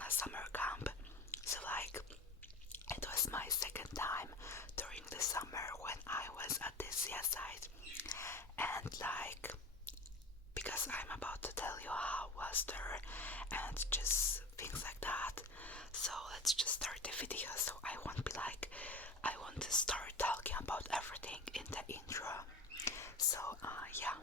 on a summer camp. So like it was my second time during the summer when I was at the seaside, and like because I'm about to tell you how was there and just things like that. So let's just start the video. So I won't be like, I want to start talking about everything in the intro. So yeah.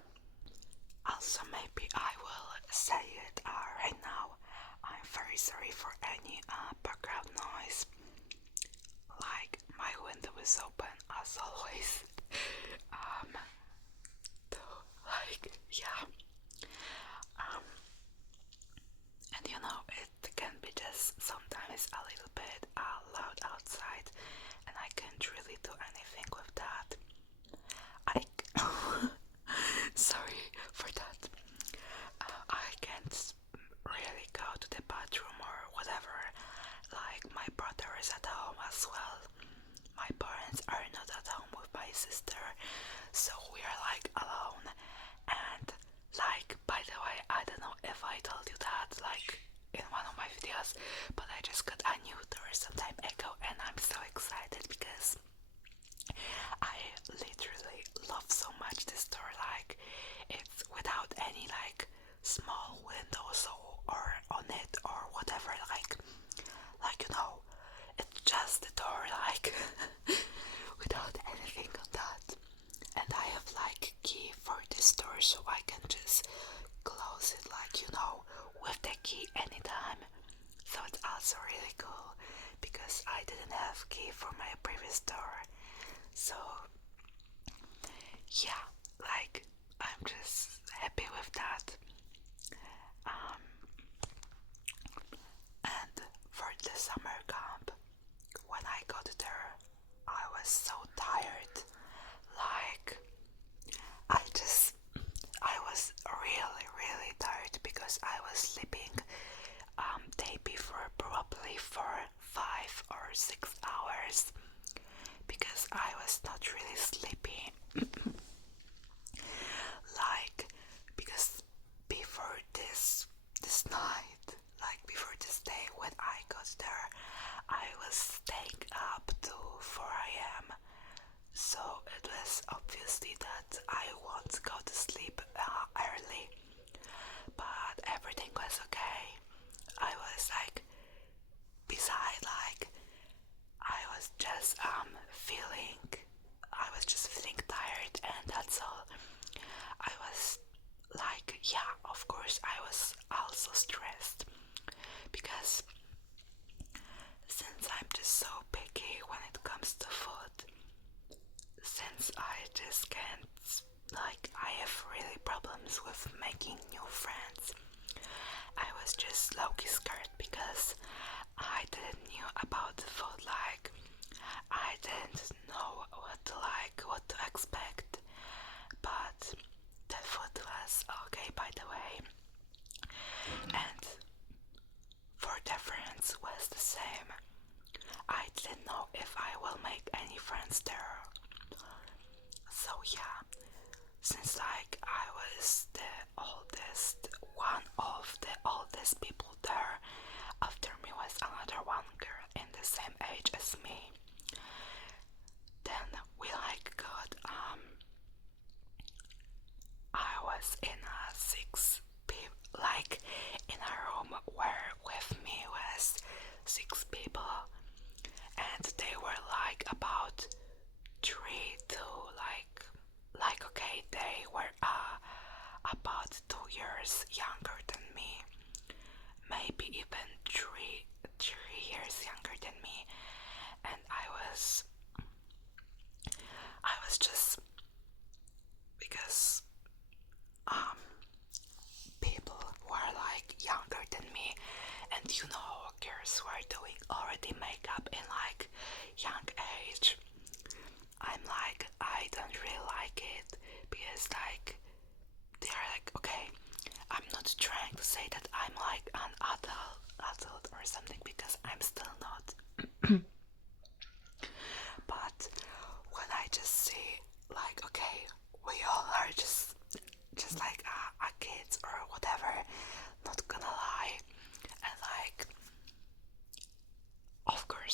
Also maybe I will say it right now. I'm very sorry for any background noise. Like my window is open as always. um so, like yeah. And you know, it can be just sometimes a little bit loud outside, and I can't really do anything with that. I sorry for that. I can't really go to the bathroom or whatever. Like my brother is at home as well. My parents are not at home with my sister, so we are like alone. And like, by the way, I don't know if I told you that like in one of my videos, but I just got a new door some time ago, and I'm so excited because I literally love so much this door. Like it's without any like small windows or on it or whatever, like you know, it's just the door, like without anything on that. And I have like key for this door, so I can just close it, like you know, with the key anytime. So it's also really cool because I didn't have key for my previous door. So yeah, like I'm just happy with that. Um, and for the summer camp, when I got there, I was so tired. Like I was really tired because I was sleeping day before probably for 5 or 6 hours because I was not really sleepy. Like because before this night, like before this day when I got there, I was staying up to 4 a.m. So it was obviously that I want to go to sleep early, but everything was okay. I was like, beside like, I was just feeling tired, and that's all. I was like, yeah, of course I was also stressed because since I'm just so picky when it comes to food, since I just can't, like, I have really problems with making new friends. I was just low-key scared because I didn't knew about the food, like, I didn't know what to like, what to expect, but the food was okay, by the way, and for the friends was the same. I didn't know if I will make any friends there. So yeah, since like I was the oldest, one of the oldest people there, after me was another one girl in the same age as me. Then we like got I was in a six people, like in a room where with me was 6 people, and they were like about 3 to like okay, they were about 2 years younger than me, maybe even three years younger than me, and I was just because people were like younger than me, and you know, girls were doing already makeup in like young age. I'm like, I don't really like it because like they're like, okay, I'm not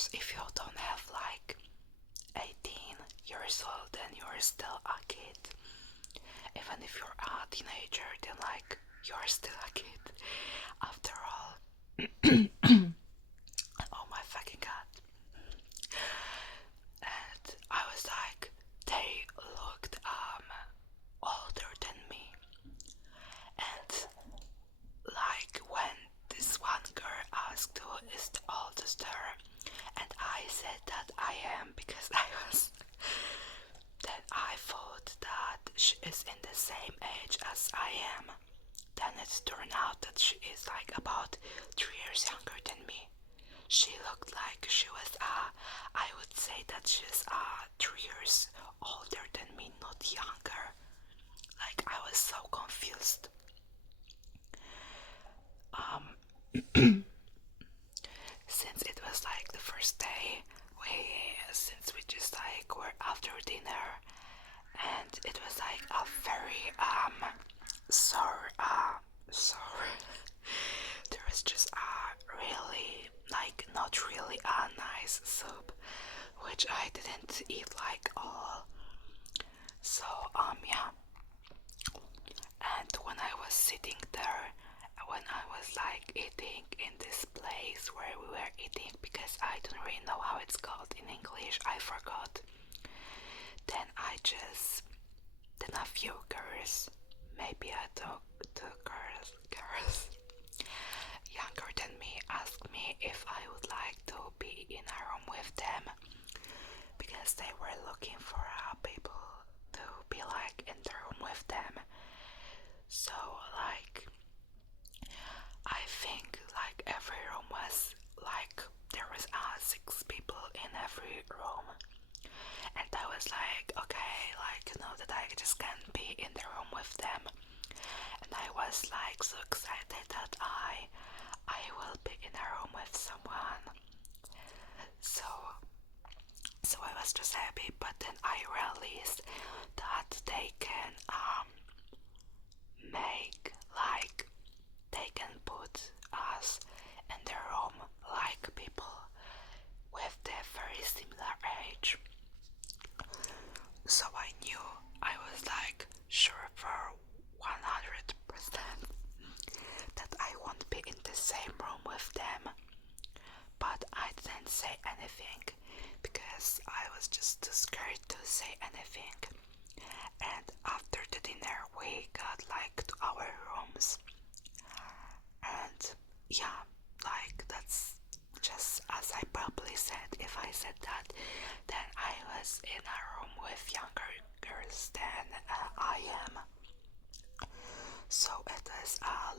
course, if you don't have like 18 years old, then you're still a kid. Even if you're a teenager, then like you're still a kid after all. Oh my fucking god. And I was like, they looked older than me. And like when this one girl asked who is the oldest her, and I said that I am because then I thought that she is in the same age as I am. Then it turned out that she is like about 3 years younger than me. She looked like she was, I would say that she's 3 years older than me, not younger. Like, I was so confused. Since it was like the first day, since we just like were after dinner, and it was like a very sour. There was just really like not really a nice soup, which I didn't eat like all. So yeah. And when I was sitting there, when I was like eating in this place where we were eating, because I don't really know how it's called in English, I forgot. Then a few girls, maybe two girls younger than me asked me if I would like to be in a room with them, because they were looking for people to be like in the room with them. So like I think like every room was like there was 6 people in every room, and I was like, okay, like that I just can't be in the room with them, and I was like so excited that I will be in a room with someone. So I was just happy, but then I realized that they can make like they can put us in the room like people with the very similar age. So I knew, I was like sure for 100% that I won't be in the same room with them. But I didn't say anything because I was just too scared to say anything. And after the dinner we got like to our rooms, and yeah, like that's just as I probably said. If I said that, then I was in a room with younger girls than I am. So it is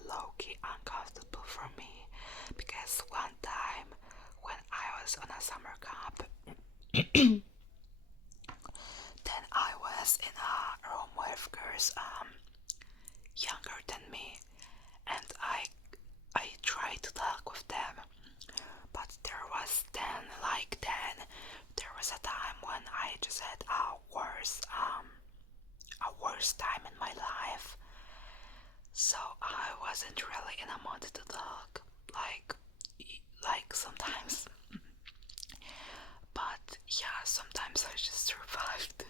low-key uncomfortable for me, because one time when I was on a summer camp, then I was in a room with girls younger than me, and I tried to talk with them, but there was a time when I just had a worse time in my life. So I wasn't really in a mood to talk, like sometimes. But yeah, sometimes I just survived.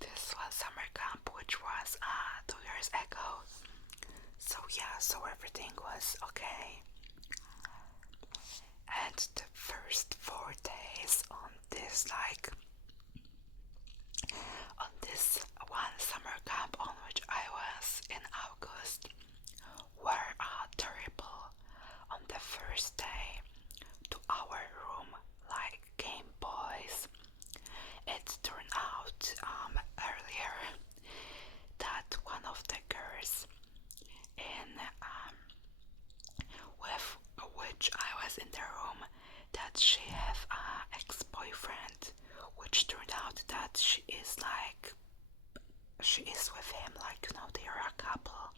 This was summer camp, which was 2 years ago. So yeah, so everything was okay. And the first 4 days on this one summer camp on which I was in August were terrible. On the first day, to our room like came boys. It turned out earlier that one of the girls in with which I was in the room, that she have a ex-boyfriend, which turned out that she is with him, like they are a couple,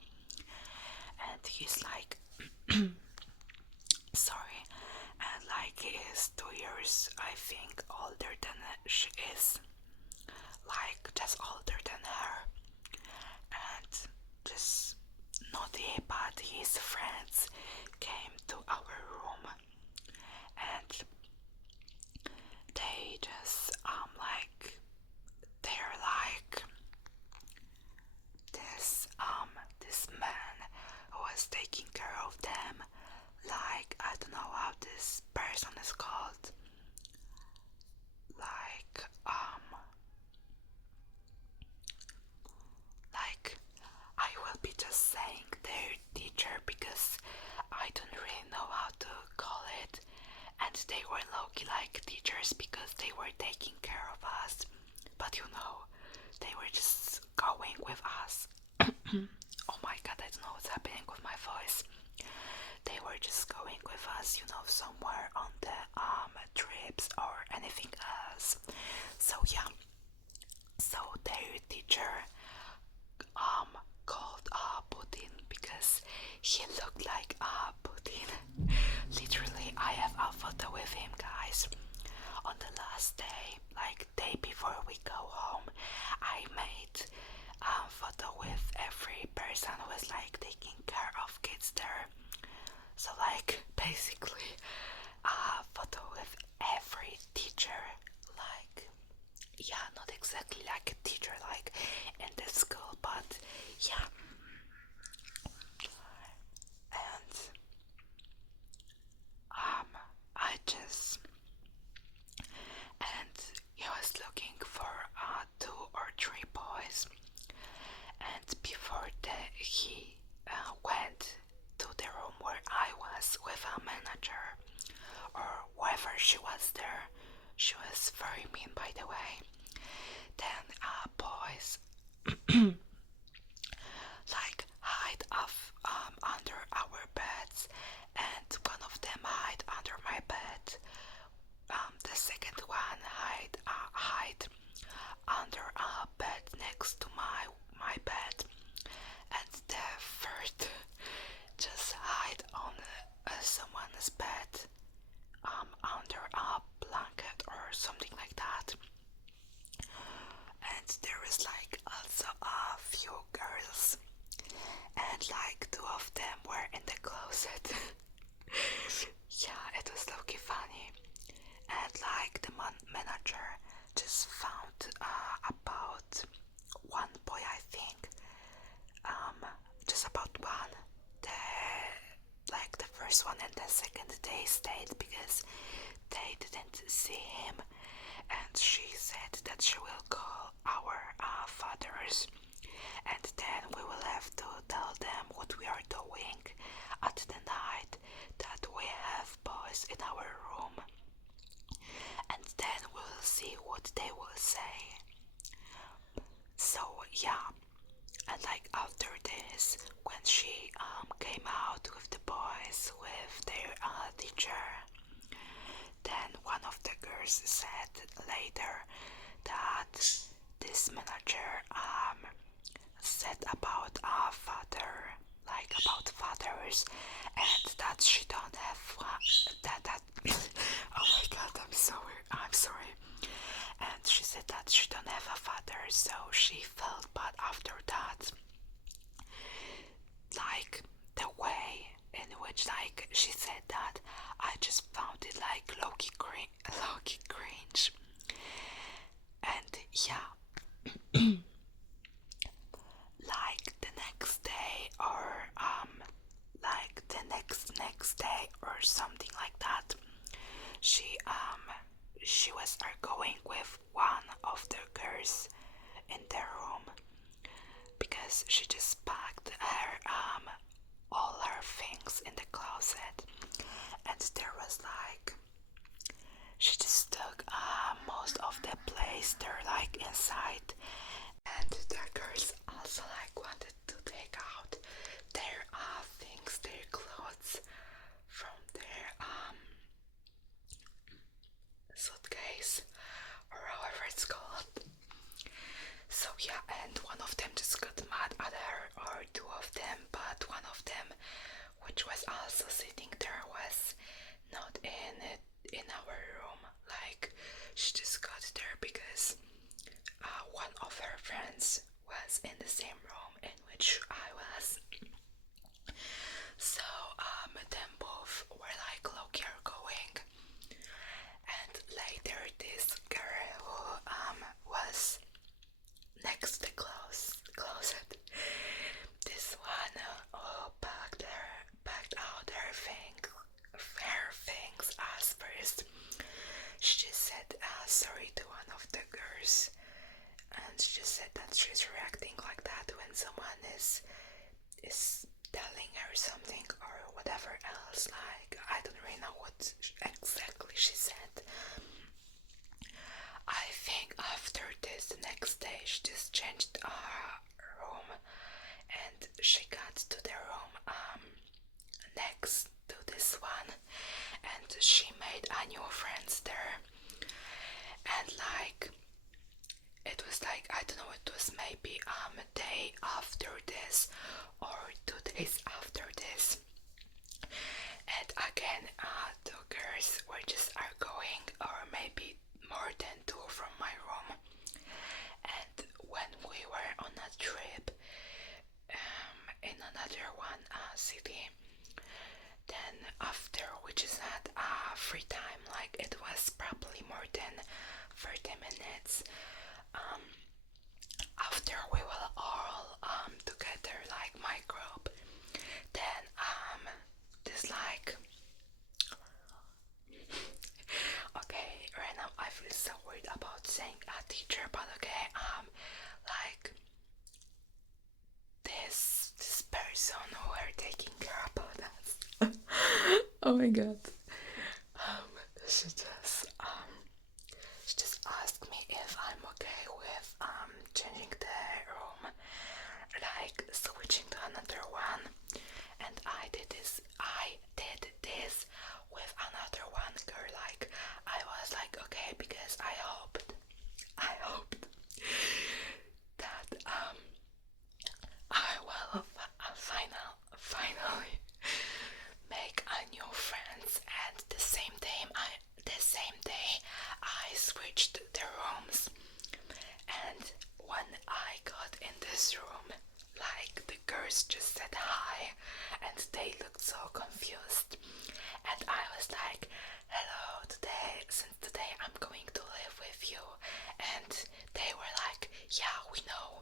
and he's like sorry, and like he is 2 years I think older than she is, like just older than her, and just naughty, but his friends came to our room, and this person is called like like I will be just saying their teacher because I don't really know how to call it, and they were low-key like teachers because they were taking care of us, but you know, they were just going with us. Oh my god, I don't know what's happening with my voice. They were just going with us, you know, somewhere on the trips or anything else. So yeah, so their teacher called Putin because he looked like Putin. Literally, I have a photo with him, guys. On the last day, like day before we go home, I made a photo with every person who was like taking care of kids there. So like basically a photo with every teacher, like yeah, not exactly like a teacher like in the school, but yeah. And I just and he was looking for 2 or 3 boys, and before he went to the room where I was with a manager or whoever she was there. She was very mean, by the way. Then boys like hide off under our beds, and one of them hide under my bed. The second one hide under a bed next to my bed, and the third just hide on someone's bed under a blanket or something like that. And there is like also a few girls, and like 2 of them were in the closet. Yeah, it was low-key funny. And like the manager just found about 1 boy, I think, just about one. The first one and the second, they stayed because they didn't see him, and she said that she will call our fathers, and then we will have to tell them what we are doing at the night, that we have boys in our room, and then we'll see what they will say. So yeah, and like after this, when she came out with the boys with their teacher, then one of the girls said later that this manager said about fathers, and that she don't have that oh my god, I'm sorry. And she said that she don't have a father, so she felt bad after that. Like the way in which like she said that, I just found it like low-key cringe. And yeah, like the next day or like the next day or something like that, she was going with one of the girls in the room because she just packed her all her things in the closet, and there was like she just took most of the place there like inside, and the girls also like wanted to take out their things, their clothes from their suitcase or however it's called. So yeah, and one of them just got mad at her, or 2 of them, but one of them, which was also sitting there, was not in our room. Like she just got there because one of her friends was in the same room in which I was. So them both were like low-key going, and later this girl who was next to the closet, this one packed out her things she got to the room next to this one, and she made a new friends there. And like, it was like, I don't know, it was maybe a day after this or 2 days after this. And again, two girls were just going, or maybe more than two from my room. And when we were on a trip in another one city, then after we just had free time, like it was probably more than 30 minutes. After we were all together, like my group, then this like okay, right now I feel so weird about saying a teacher, but okay, like this person who are taking care about us. Oh my god. She just asked me if I'm okay with changing the room, like switching to another one, and I did this with another one girl. Like I was like, okay, because I hoped that I will finally make a new friends. And the same day I switched the rooms, and when I got in this room, like the girls just said hi and they looked so confused, and I was like, hello, since today I'm going to live with you, and they were like, yeah, we know.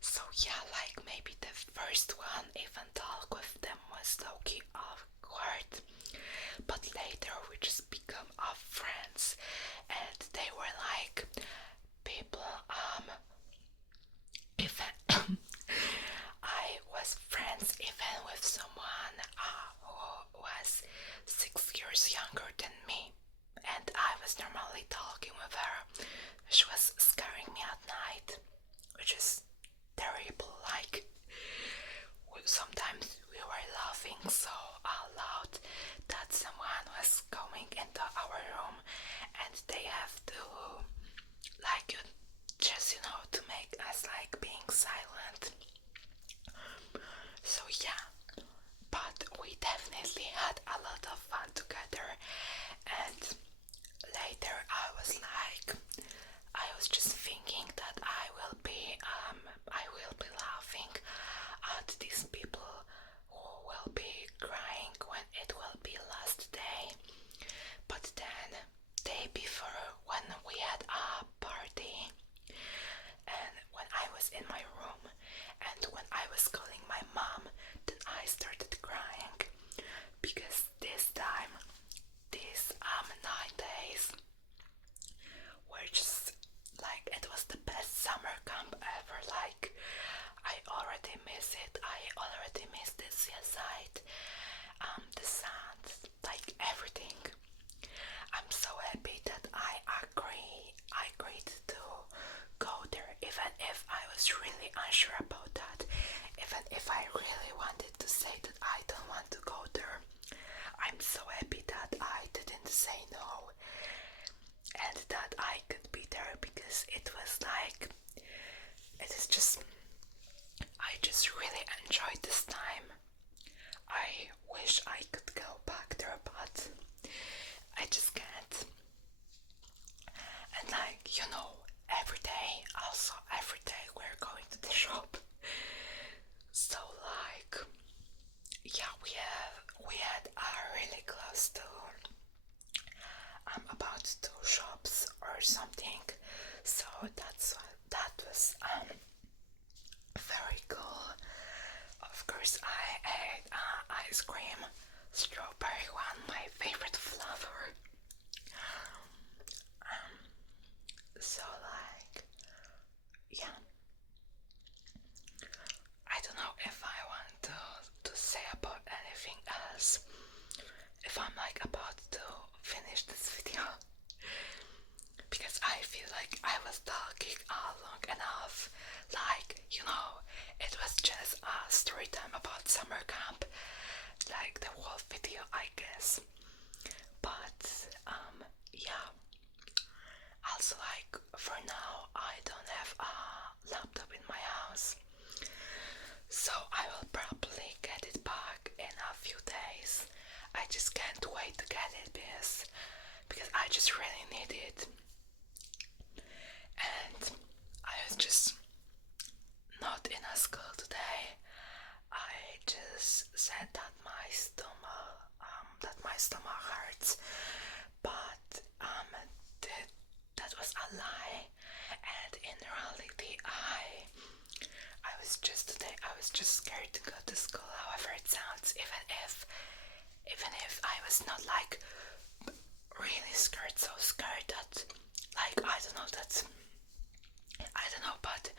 So yeah, like maybe the first one, even talk with them was low-key awkward, but later we just become friends, and they were like people even I was friends even with someone who was 6 years younger than me, and I was normally talking with her. She was scaring me at night, which is terrible. Like sometimes we were laughing so loud that someone was going into our room, and they have to like just to make us like being silent. So yeah, but we definitely had a lot of fun together, and later I was just thinking that I will be laughing at these people who will be crying when it will be last day. But then day before, when we had a party, and when I was in my room, and when I was calling my mom, then I started crying, because this time, these 9 days were just like, it was the best summer camp ever. Like I already miss it. I already miss the seaside, the sand, like everything. I'm so happy that I agreed to go there, even if I was really unsure about that, even if I really wanted to say that I don't want to go there. I'm so happy that I didn't say no, and that I could be there, because it was like, I just really enjoyed this time. I wish I could go back there, but I just can't. And like, every day we're going to the shop. So like, yeah, we had really close to about 2 shops or something. So that was very cool. Of course, I ate ice cream, strawberry one, my favorite flavor. So like, yeah, I don't know if I want to say about anything else, if I'm like about to finish this video, because I feel like I was talking long enough. Like, it was just us every time about summer camp, like the whole video, I guess. But yeah. Also, like, for now I don't have a laptop in my house, so I will probably get it back in a few days. I just can't wait to get it because I just really need it. And I was just not in a school today. I just said that my stomach hurts, but that was a lie. And in reality, I was just scared to go to school. However it sounds, even if I was not like really scared, so scared that, like, I don't know, but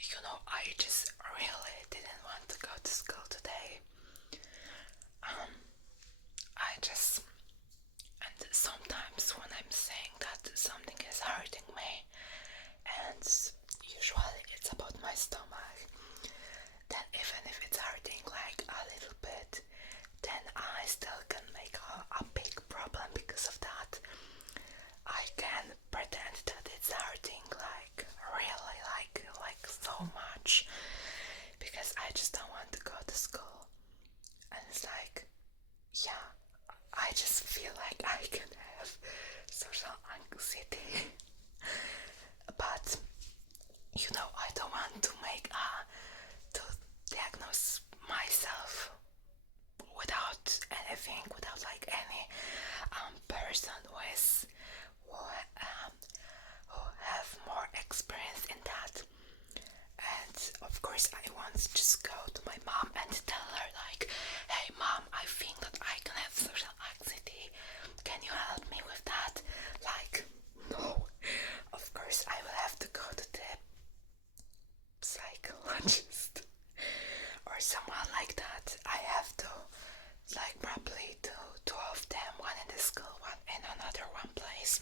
you know, I just really didn't want to go to school today. And sometimes when I'm saying that something is hurting me, and usually it's about my stomach, then even if it's hurting like a little bit, then I still can make a big problem because of that. I can pretend that it's hurting like really like so much because I just don't want to go to school. And it's like, yeah, I just feel like I can have social anxiety. But you know, I don't want to to diagnose myself without anything, without like any person who have more experience in that. And of course I want to just go to my mom and tell her like, hey mom, I think that I can have social anxiety, can you help me with that? Like, no, of course I will have to go to the psychologist or someone like that. I have to, like, probably two of them, one in the school, one in another one place.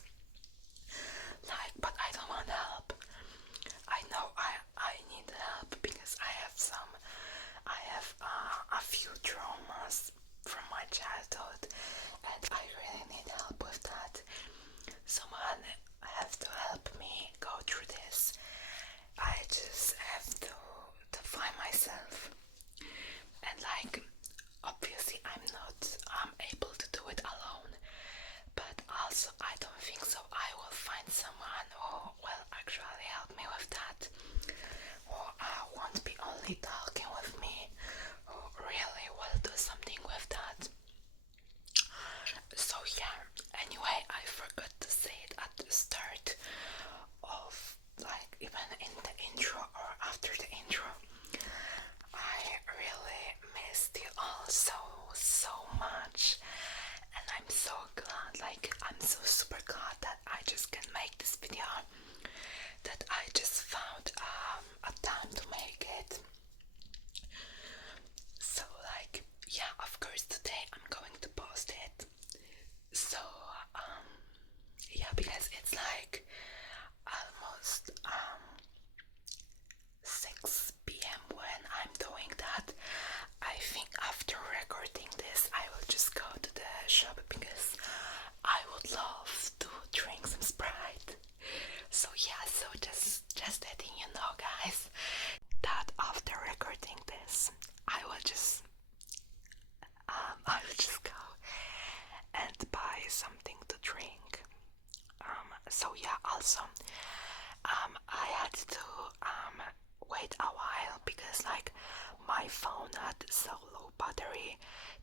Like, but I don't want help. I know I need help because I have a few traumas from my childhood, and I really need help with that. Someone has to help me go through this. I just have to find myself, and like, obviously I'm not able to do it alone, but also I don't think so I will find someone who will actually help me with that, who won't be only talking with me, who really will do something with that. So yeah, anyway, I forgot to say it at the start of, like, even in the intro or after the intro, I really missed you all so much, and I'm so glad, like, I'm so super glad that I just can make this video, that I just found a time to make it. So, like, yeah, of course today I'm going to post it. So yeah, because it's like almost 6 p.m. when I'm doing that. I think after recording this I will just go to the shop because I would love to drink some Sprite. So yeah, so just letting you know, guys, that after recording this I will just go and buy something to drink. So yeah, also I had to wait a while because, like, my phone had so low battery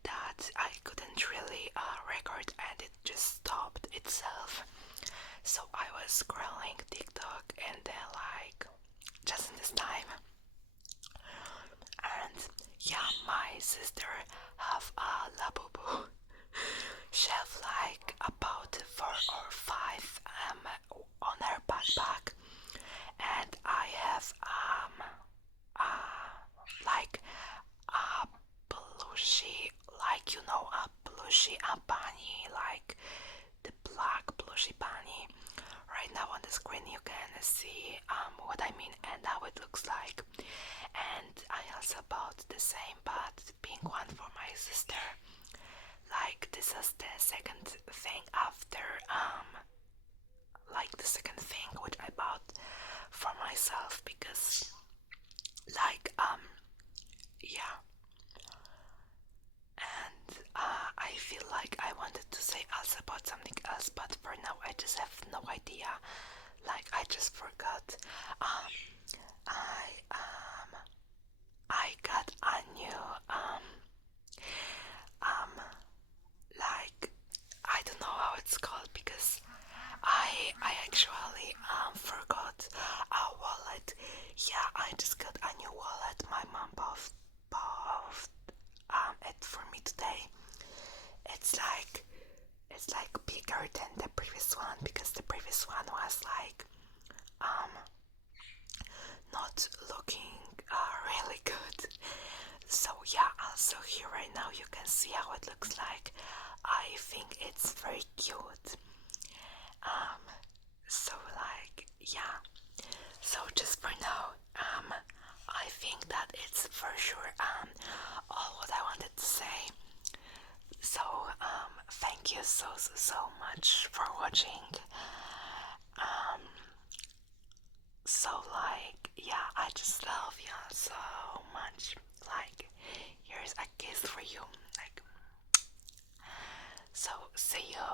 that I couldn't really record, and it just stopped itself. So I was scrolling TikTok and then, like, just in this time, and yeah, my sister have a Labubu. She have like about 4 or 5 on her backpack, and I have like a plushie, like, you know, a plushie, a bunny, like the black plushie bunny right now on the screen you can see what I mean and how it looks like. And I also bought the same but pink one for my sister. Like this is the second thing after like the second thing which I bought for myself because like yeah. And I feel like I wanted to say also about something else, but for now I just have no idea. Like I just forgot. I I got a new um like I don't know how it's called because I actually forgot our wallet. Yeah, I just got a new wallet. My mom bought it for me today. It's like bigger than the previous one because the previous one was like um not looking really good. So yeah, also here right now you can see how it looks like. I think it's very cute. Um, so like yeah. So just for now, I think that it's for sure all what I wanted to say. So thank you so much for watching. Um, so like yeah, I just love you so much. Like here's a kiss for you. Like so see you